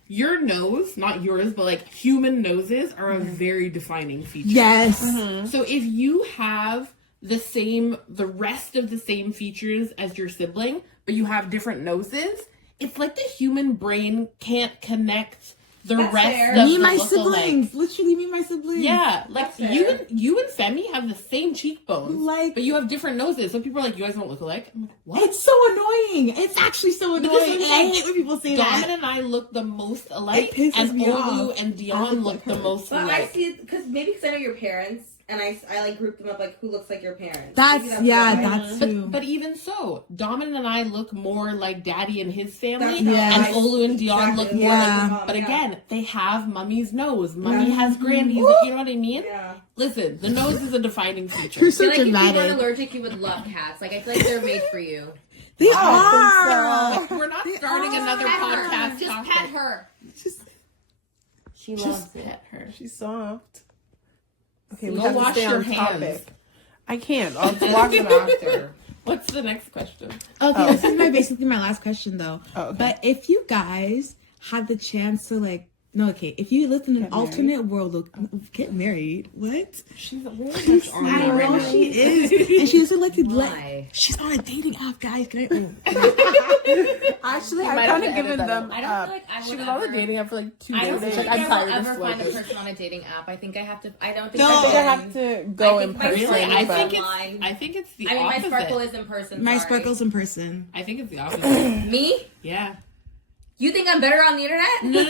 Your nose, not yours, but like human noses are a very defining feature. Yes. So if you have the rest of the same features as your sibling, but you have different noses, it's like the human brain can't connect the That's rest fair. of Me the and my look-alike. siblings. Literally me and my siblings. Yeah, like That's you fair. and Femi have the same cheekbones, Like- but you have different noses. So people are like, "You guys don't look alike." I'm like, "What?" It's so annoying. It's actually so Because annoying. And I hate when people say Domin that. and I look the most alike, It pisses and me Olu off. and Dion look the most But I alike. see it because I know your parents, and I like group them up like who looks like your parents. That's Maybe yeah, why. that's true. But even so, Domin and I look more like Daddy and his family, That's Yeah. and how I Olu and Dion look attracted more Yeah. like. mom, But yeah. again, they have Mummy's nose. Mummy Yeah. has Grandy's. You know what I mean? Yeah. Listen, the nose is a defining feature. You're I so feel like if you weren't dramatic. allergic, you would love cats. Like I feel like they're made for you. They I are. We're not starting another Pet her. podcast. Just topic. pet her. She loves it. Pet her. She's soft. Okay, we Go have to wash stay your on hands. topic. I can't. I'll watch it after. What's the next question? Okay, this is basically my last question though. Oh, okay. But if you guys had the chance to if you lived in an alternate world, get married. What? She's really much on I it right know now. she is, and she doesn't like to Why? She's on a dating app, guys. Can I? Actually, might I've have kind to of given edit that them. out. I don't feel like I She would was on the ever. dating app for like 2 I days. don't She's think like, I'm I tired will of ever find a swiping. person on a dating app. I think I have to. I don't think. No. I I think I can. have to go I in think my person. Really? I Sparkle think is it's. online. I think it's the I mean, my opposite. sparkle is in person. My sorry. sparkle's in person. I think it's the opposite. Me? Yeah. You think I'm better on the internet? No.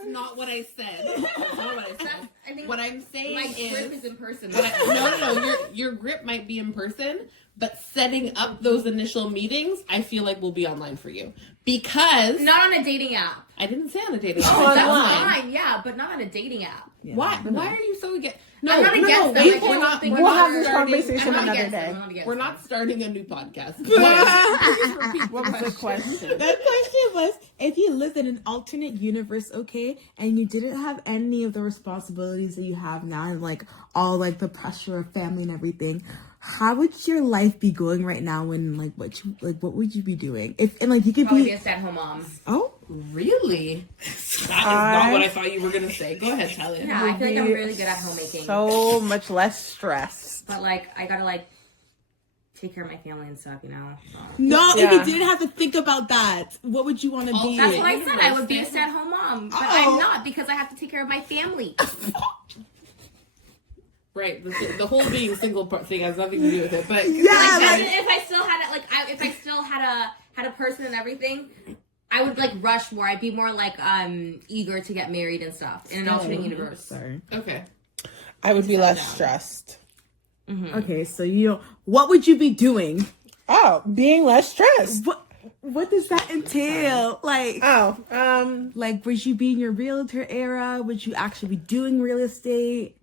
That's not what I said. That's not what I said. I think What I'm saying my is, grip is in person. no. Your grip might be in person, but setting up those initial meetings, I feel like will be online for you because Not on a dating app. I didn't say on a dating app. Oh, That's that's fine, yeah, but not on a dating app. Yeah. Why? Why are you so against? No, I'm not against them. we- I just we're don't not. think We're We'll not have this starting. conversation I'm not another against them. day. I'm not against We're them. not starting a new podcast. Please repeat What was the question? The question was, if you lived in an alternate universe, okay, and you didn't have any of the responsibilities that you have now, and like all like the pressure of family and everything, how would your life be going right now? And like, what would you be doing? If and like you could Probably be be a stay-at-home mom. oh. Really? That is not what I thought you were gonna say. Go ahead, Talia. Yeah, I feel like I'm really good at homemaking. So much less stress. But like, I gotta like take care of my family and stuff, you know. So. No, Yeah. if you didn't have to think about that, what would you want to be? That's what I said. I would be a stay-at-home mom, but I'm not because I have to take care of my family. Right. The whole being single part thing has nothing to do with it. But Yeah, Imagine if I still had it, if I still had a person and everything, I would like rush more. I'd be more like eager to get married and stuff in an alternate universe. Sorry. okay. I would be less stressed. Okay, so what would you be doing? Oh, being less stressed. What does that entail? Like, like would you be in your realtor era? Would you actually be doing real estate?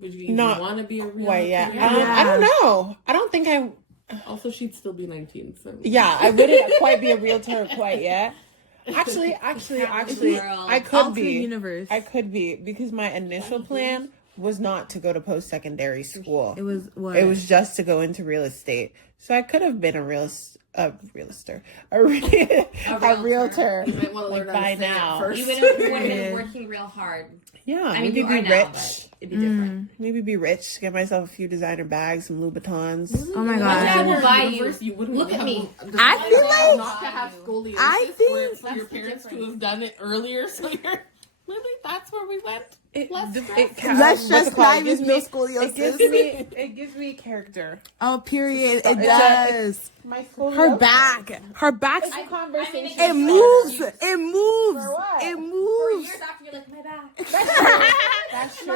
Would you even Not- want to be a real? Wait, yeah. Yeah. I don't know. I don't think I. Also, she'd still be 19. So Yeah, I wouldn't quite be a realtor quite yet. Actually, Girl. I could Alternate be. universe. I could be because my initial plan was not to go to post-secondary school. It was what? It was just to go into real estate. So I could have been a realtor. realtor. You might want to learn how to by say it now. first. You would have been working real hard. Yeah, I mean, maybe you be are now, rich. but it'd be different. Maybe be rich. Get myself a few designer bags, some Louboutins. Oh my Dad god. will buy you. Universe, you wouldn't Look at have- me. I feel like- not to have scoliosis. I think- for your parents to have done it earlier. So you're really that's where we went. Less stress. Less stress, not even no It gives scoliosis. it gives me character. Oh, period. It It's does. My scoliosis. Her back. Her back. It's a conversation. It moves. It moves. For what? It For moves. years after, you're like, my back. That's true.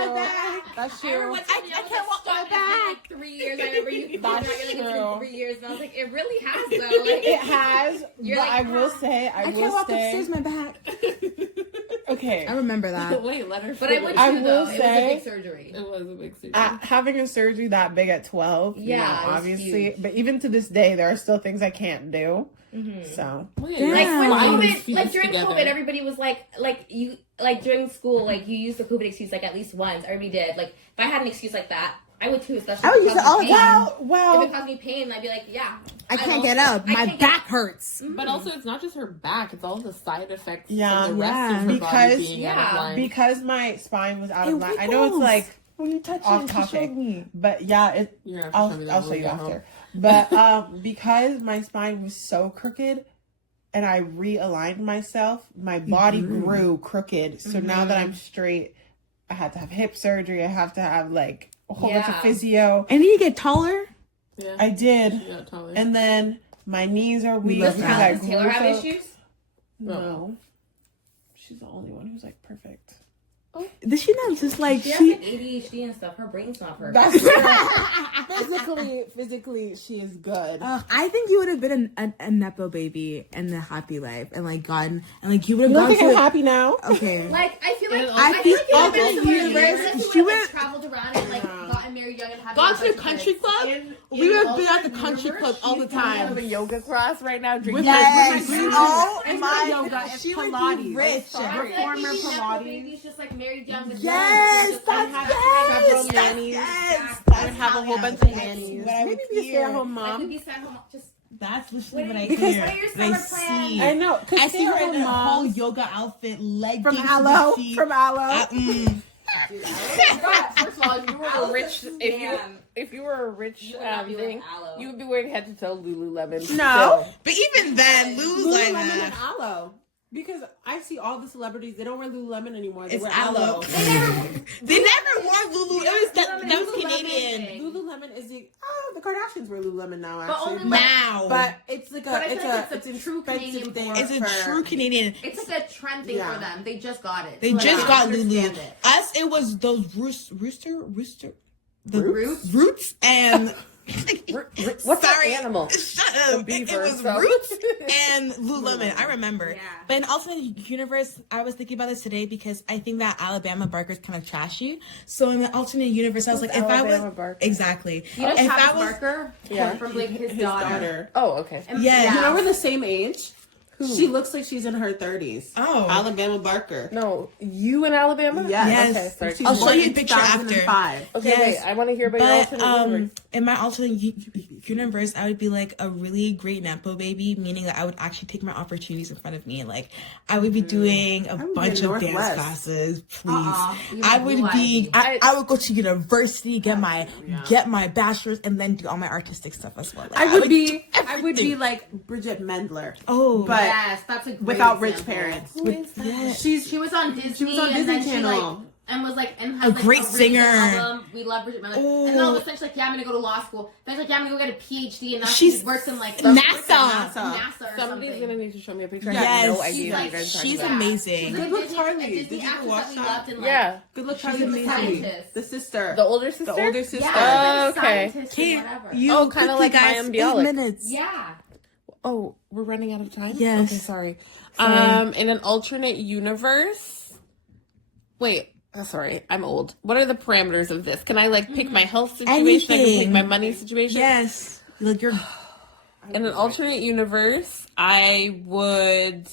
That's I remember true. one time I can't walk my back. Like 3 years. I remember you. That's You're not gonna true. get 3 years, and I was like, it really has though. Like, It has, You're but like, I will say, I I will can't walk say, upstairs. My back. okay. I remember that. Wait, let her. but I would I too will though. It was a say- big surgery. It was a big surgery. Having a surgery that big at 12, Yeah, it was obviously, huge. but even to this day, there are still things I can't do. So, Wait, Damn. Like when flying COVID, these like during together. COVID, everybody was like you, like during school, like you used the COVID excuse like at least once. Everybody did. Like if I had an excuse like that, I would too. Especially I would if use it it all caused the me pain. time. If it well, caused me pain, I'd be like, yeah. I can't don't- get up. I My can't back hurts. But also, it's not just her back; it's all the side effects. Yeah. from the rest Yeah. of her Because- body being out of line. because my spine was out It of line. I know it's wiggles. like When you touch off it, she topic, showed me. but yeah, it. You're gonna have to show me that I'll when show we you get after. home. But because my spine was so crooked, and I realigned myself, my body grew crooked. So now that I'm straight, I had to have hip surgery. I have to have like a whole bunch of Yeah. physio. And then you get taller. Yeah, I did, yeah, totally. and then my knees are weak. love Does that. I Does Taylor grew have so- issues? No, she's the only one who's like perfect. Does she not just like She has she? like ADHD and stuff. Her brain's not perfect. That's physically, she is good. I think you would have been a nepo baby and the happy life and like gotten and like you would have You don't gone think I'm to. happy now? Okay. Like I feel like I feel like feel you would have been also somewhere in universe, the US, she you would have went- traveled around and like gotten married young and had Gone a to bunch a of country kids. club. We would be at the country club all the time. a yoga class right now. Drinking Yes. with Oh It's my. not yoga, it's She would Pilates. be rich. Sorry. Reformer Like, Pilates. babies just like married young with Yes, just, that's like, yes, several nannies. yes. I would have a whole bunch of nannies. But I Maybe would be a hear- stay-at-home Like, mom. we'd be sent home just That's literally What what I are- hear. what are your What I summer plans? see. I know. I see her in a whole moms yoga outfit, leggings, from Aloe. sheet. From Aloe. First of all, if you were a rich, man. if you were a rich You would not be wearing thing, aloe. you would be wearing head to toe Lululemon. No, but even then, Lulu's like Lululemon that. and Aloe. Because I see all the celebrities, they don't wear Lululemon anymore. They It's wear aloe. They never wore Lulu. It was that was Canadian. Lululemon is the Kardashians wear Lululemon now, But actually. only Now. But it's like But I feel like it's it's a an true expensive Canadian thing. brand. It's a true Canadian. It's like a trend thing Yeah. for them. They just got it. They So, just I got don't Lulu. understand it. Us, it was those rooster. The Roots? roots and What's sorry, that animal? Shut up. beaver, It was so. roots and Lululemon. I remember. Yeah. But in alternate universe, I was thinking about this today because I think that Alabama Barker is kind of trashy. So in the alternate universe, I was like, if I Alabama was Barker? exactly, You know if Travis I was Barker? Yeah. From like his His daughter. daughter. Oh, okay. And- Yes. You know we're the same age? She looks like she's in her 30s. Oh. Alabama Barker. No, you in Alabama? Yes. Yes. Okay, sorry. I'll She's show born you a in picture after. 2005. Okay, Yes. wait. I want to hear about your But alternate universe. in my alternate universe, I would be like a really great nepo baby, meaning that I would actually take my opportunities in front of me. Like I would be doing a would be bunch in of dance Northwest. classes, please. You I have would blue be. eyes. I would go to university, get my bachelor's, and then do all my artistic stuff as well. Like, I would do be everything. like Bridget Mendler. Oh, but Yes, that's a great without rich example. parents. yes. She was on Disney. She was on and Disney then she, Channel. like, and was like, and A had like great really good singer. album. We love Bridget Mendler. And then all of a sudden she's like, yeah, I'm gonna go to law school. Then she's like, yeah, I'm gonna go get a PhD. And now she She's works in like NASA. NASA or Somebody's something. gonna need to show me a picture. I Yes, have no she's idea what like- you guys are talking she's about. amazing. She's Good a Luck Disney- Charlie. a Disney Did you ever actress watch that we that? loved in, like, Yeah. Good luck, She's Charlie. a Lee. scientist. The sister. The older sister? The older sister. Yeah, Oh, like a okay. scientist or Kate, whatever. you Oh, kinda quickly, like guys, Mayim 8 Bialik. minutes. Yeah. Oh, we're running out of time? Yes. Okay, sorry. Sorry. In an alternate universe. Wait, sorry, I'm old. What are the parameters of this? Can I like pick my health situation? I can pick Anything. my money situation? Yes, like you're. In an alternate universe, I would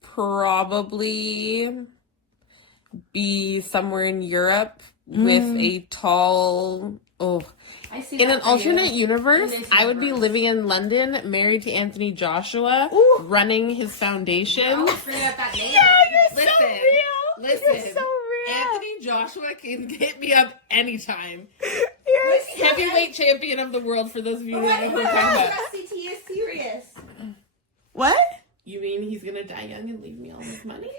probably be somewhere in Europe with a tall. Oh, I see in that an for you. alternate universe, In this I would be universe. living in London, married to Anthony Joshua, Ooh. running his foundation. Oh, bring up that name. Listen, listen. Anthony Joshua can hit me up anytime. Heavyweight champion of the world, for those of you who don't know who I'm talking about. CT is serious. What? You mean he's gonna die young and leave me all this money?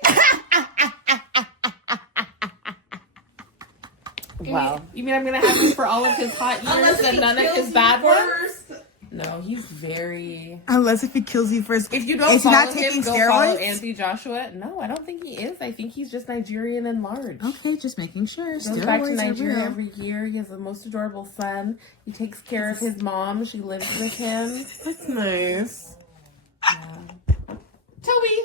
Wow. You mean I'm gonna have him for all of his hot years and none of his bad ones? No, he's very. Unless if he kills you first. If you don't Is he follow not him, taking go follow steroids? Anthony Joshua. No, I don't think he is. I think he's just Nigerian and large. Okay, just making sure. Goes back to Steroids are Nigeria real. every year. He has the most adorable son. He takes care of his mom. She lives with him. That's nice. Toby.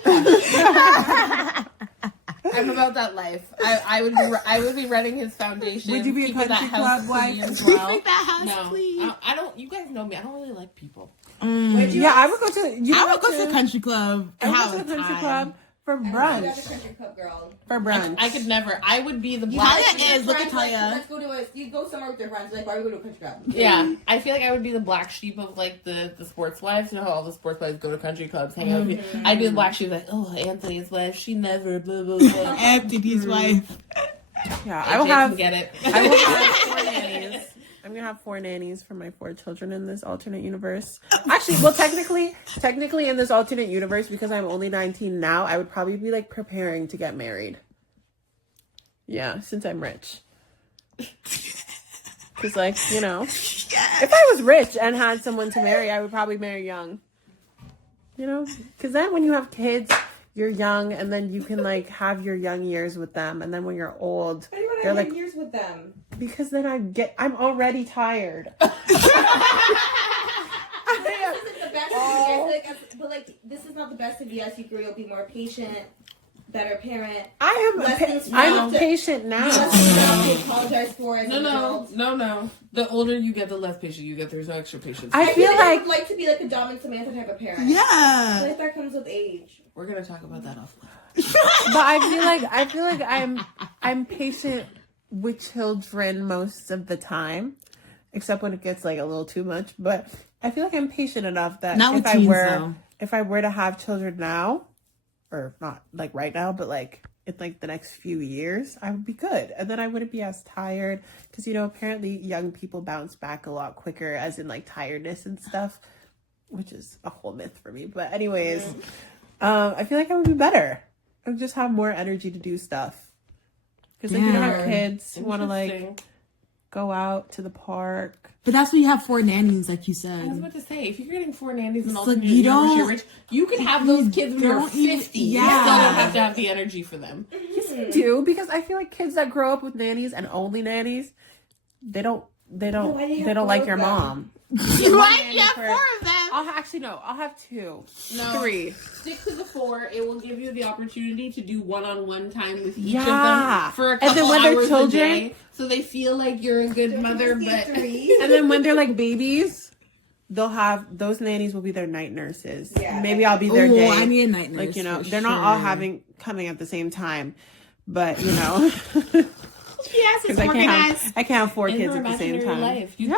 I'm about that life. I would be running his foundation. Would you be a keeping country that house club wife? clean as well. Keep that house No, clean. I don't. You guys know me. I don't really like people. Yeah, I would go to. You I know would go what, to the country club. I and would have go a to the country time. club for That's a brunch. country club girl. For brunch. I could never. I would be the black. Talia is. Look at Friends, like, Talia. let's go to a. You go somewhere with your friends. Like, why do we go to a country club? Yeah, I feel like I would be the black sheep of like the sports wives. You know how all the sports wives go to country clubs, hang out. I'd be the black sheep, like, oh, Anthony's wife, she never blah blah blah. Anthony's wife. Yeah, I I will can have. get it. I will have 4 nannies. I'm gonna have 4 nannies for my 4 children in this alternate universe. Actually, well, technically in this alternate universe, because I'm only 19 now, I would probably be like preparing to get married. Yeah, since I'm rich. Because, like, you know, if I was rich and had someone to marry, I would probably marry young. You know, because then when you have kids, you're young, and then you can like have your young years with them, and then when you're old, Why do you want to They're have like- years with them? because then I'm already tired. This isn't the best of you. But like, this is not the best of you. As you grow, you'll be more patient, better parent. Less things you I'm have to- patient now. Less things you have to apologize for as an adult. No. The older you get, the less patient you get. There's no extra patience. I feel I like would like to be like a dominant Samantha type of parent. Yeah. I like that comes with age. We're gonna talk about that offline. but I feel like I'm patient with children most of the time, except when it gets like a little too much. But I feel like I'm patient enough that Not with teens, though. if I were to have children now, or not like right now, but like in like the next few years, I would be good, and then I wouldn't be as tired because you know apparently young people bounce back a lot quicker, as in like tiredness and stuff, which is a whole myth for me. But anyways. I feel like I would be better. I would just have more energy to do stuff. Because like you don't have kids who want to like go out to the park. But that's when you have 4 nannies, like you said. I was about to say, if you're getting 4 nannies and all like, you rich, you can have those kids when you're 50. You still don't have to have the energy for them. Yes, you do, because I feel like kids that grow up with nannies and only nannies, they don't like your mom. Why do you have 4 of them? I'll have 2. No. 3. Stick to the 4. It will give you the opportunity to do one-on-one time with each of Yeah. them for a couple And then when they're hours children, a day, so they feel like you're a good mother. But and then when they're like babies, they'll have those nannies will be their night nurses. Yeah, maybe I'll be their day. I need a night nurse. Like, you know, they're not all coming at the same time, but you know. yes, it's organized. I can't have 4 kids at the same time. Life. You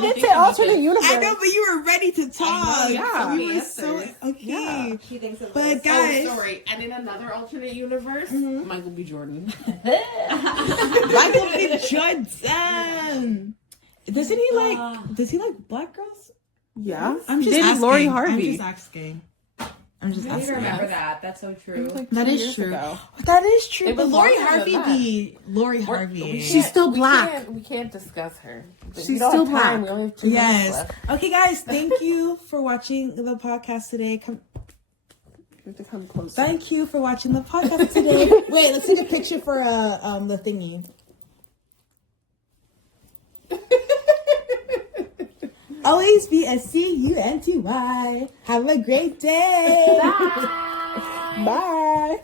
did say alternate universe. I know, but you were ready to talk. Yeah, you were so okay. Yeah. She thinks of But guys, sorry. And in another alternate universe, Michael B. Jordan. Michael B. Jordan. Does he like black girls? Yeah, I'm just dating asking. Lori Harvey. I'm just asking. I need to remember that. That's so true. Like That 2 is years true. ago. That is true. It But was Lori longer than Harvey that. be Lori Harvey. She's still black. We can't discuss her. She's We don't still have time. black. We only have 2 minutes Yes. left. Okay, guys. Thank you for watching the podcast today. You have to come closer. Thank you for watching the podcast today. Wait, let's take a picture for the thingy. Always be a CUNTY. Have a great day. Bye. Bye.